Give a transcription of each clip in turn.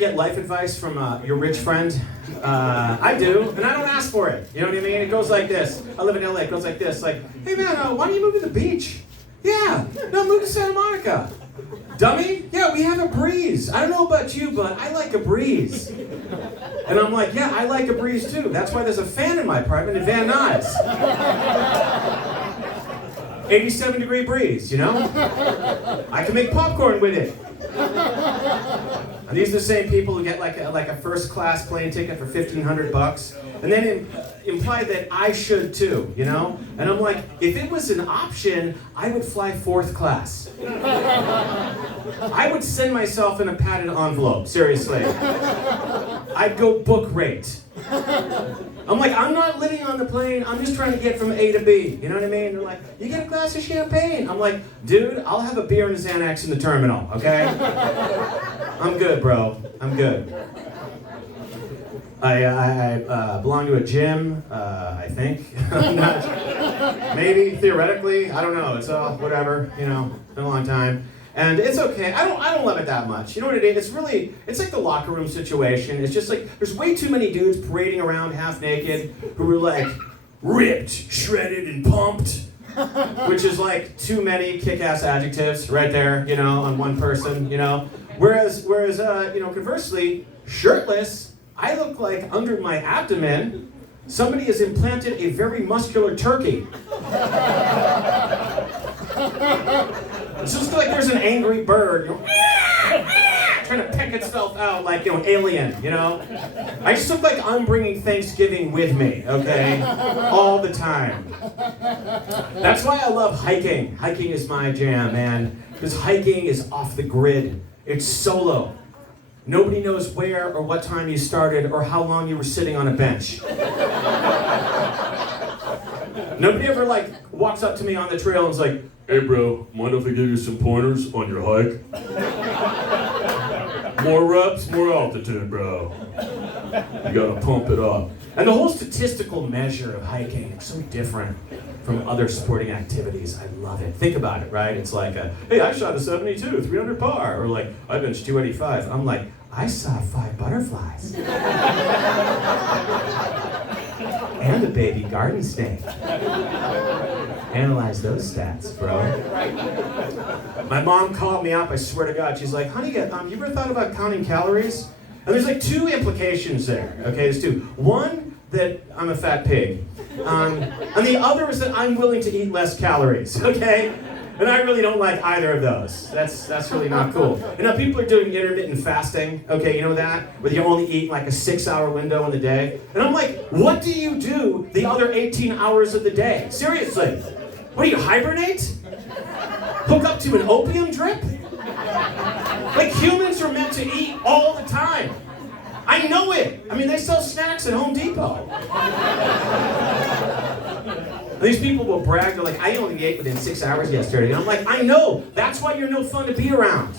get life advice from your rich friend? I do, and I don't ask for it. You know what I mean? It goes like this. I live in LA. It goes like this. Like, hey man, why don't you move to the beach? Yeah, no, move to Santa Monica. Dummy? Yeah, we have a breeze. I don't know about you, but I like a breeze. And I'm like, yeah, I like a breeze too. That's why there's a fan in my apartment in Van Nuys. 87-degree breeze, you know? I can make popcorn with it. And these are the same people who get like a first-class plane ticket for $1,500, and then imply that I should too, you know? And I'm like, if it was an option, I would fly fourth class. I would send myself in a padded envelope, seriously. I'd go book rate. I'm like, I'm not living on the plane, I'm just trying to get from A to B, you know what I mean? They're like, you get a glass of champagne. I'm like, dude, I'll have a beer and a Xanax in the terminal, okay? I'm good, bro, I'm good. I belong to a gym, I think. Maybe, theoretically, I don't know, it's all, whatever, you know, been a long time. And it's okay. I don't love it that much. You know what it is? It's like the locker room situation. It's just like there's way too many dudes parading around half naked who are like ripped, shredded, and pumped, which is like too many kick-ass adjectives right there, you know, on one person, you know. Whereas you know, conversely, shirtless, I look like under my abdomen, somebody has implanted a very muscular turkey. It's just like there's an angry bird, you know, trying to peck itself out like, you know, alien, you know? I just look like I'm bringing Thanksgiving with me, okay? All the time. That's why I love hiking. Hiking is my jam, man. Because hiking is off the grid. It's solo. Nobody knows where or what time you started or how long you were sitting on a bench. Nobody ever like walks up to me on the trail and is like, hey bro, mind if I give you some pointers on your hike? More reps, more altitude, bro. You gotta pump it up. And the whole statistical measure of hiking is so different from other sporting activities. I love it. Think about it, right? It's like, hey, I shot a 72, 300 par. Or like, I benched 285. I'm like, I saw 5 butterflies. And a baby garden snake. Analyze those stats, bro. My mom called me up, I swear to God. She's like, honey, you ever thought about counting calories? And there's like 2 implications there, okay? There's 2. One, that I'm a fat pig. And the other is that I'm willing to eat less calories, okay? And I really don't like either of those. That's really not cool. You know, people are doing intermittent fasting, okay, you know that? Where you only eat like a 6-hour window in the day. And I'm like, what do you do the other 18 hours of the day? Seriously. What do you, hibernate? Hook up to an opium drip? Like humans are meant to eat all the time. I know it. I mean, they sell snacks at Home Depot. These people will brag, they're like, I only ate within 6 hours yesterday. And I'm like, I know, that's why you're no fun to be around.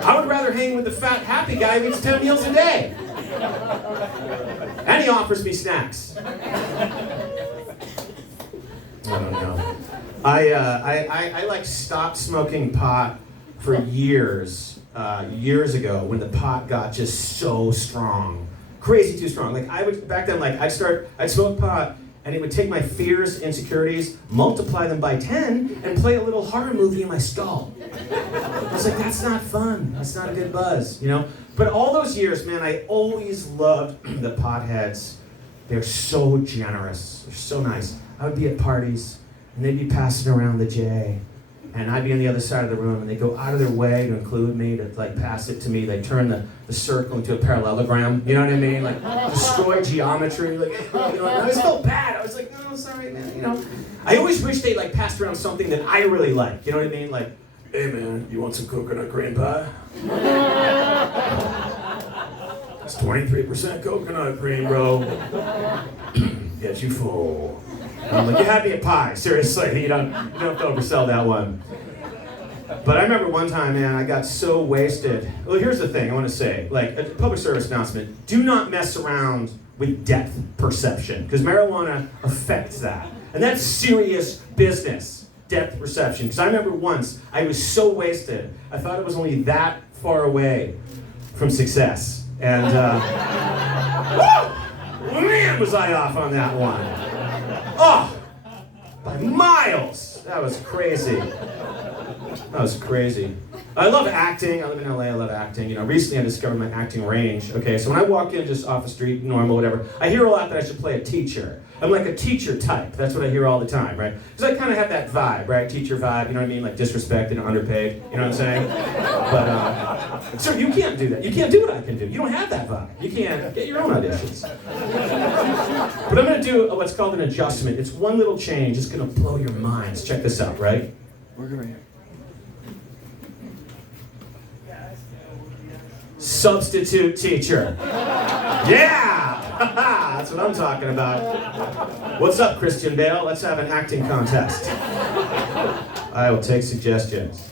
I would rather hang with the fat, happy guy who eats 10 meals a day. And he offers me snacks. I don't know. I like stopped smoking pot for years ago when the pot got just so strong. Crazy too strong. Like I would, back then, like I'd smoke pot and it would take my fears, insecurities, multiply them by 10 and play a little horror movie in my skull. I was like, that's not fun. That's not a good buzz, you know? But all those years, man, I always loved the potheads. They're so generous. They're so nice. I would be at parties and they'd be passing around the J. And I'd be on the other side of the room, and they go out of their way to include me, to like pass it to me. They turn the circle into a parallelogram. You know what I mean? Like destroy geometry. Like, you know, I always felt bad. I was like, no, sorry, man. You know, I always wish they like passed around something that I really like. You know what I mean? Like, hey man, you want some coconut cream pie? It's 23% coconut cream, bro. Get you full. I'm like, you had me at pie, seriously, you don't have to oversell that one. But I remember one time, man, I got so wasted. Well, here's the thing I want to say, like a public service announcement, do not mess around with depth perception, because marijuana affects that. And that's serious business, depth perception. Because I remember once, I was so wasted, I thought it was only that far away from success. And, man, was I off on that one. Oh, by miles. That was crazy. That was crazy. I love acting. I live in LA. I love acting. You know, recently I discovered my acting range. Okay, so when I walk in just off the street, normal, whatever, I hear a lot that I should play a teacher. I'm like a teacher type. That's what I hear all the time, right? Because I kind of have that vibe, right? Teacher vibe, you know what I mean? Like disrespected and underpaid, you know what I'm saying? But, sir, you can't do that. You can't do what I can do. You don't have that vibe. You can't get your own auditions. But I'm going to do what's called an adjustment. It's one little change. It's going to blow your minds. Check this out, right? We're going to... Substitute teacher. Yeah! That's what I'm talking about. What's up, Christian Bale? Let's have an acting contest. I will take suggestions.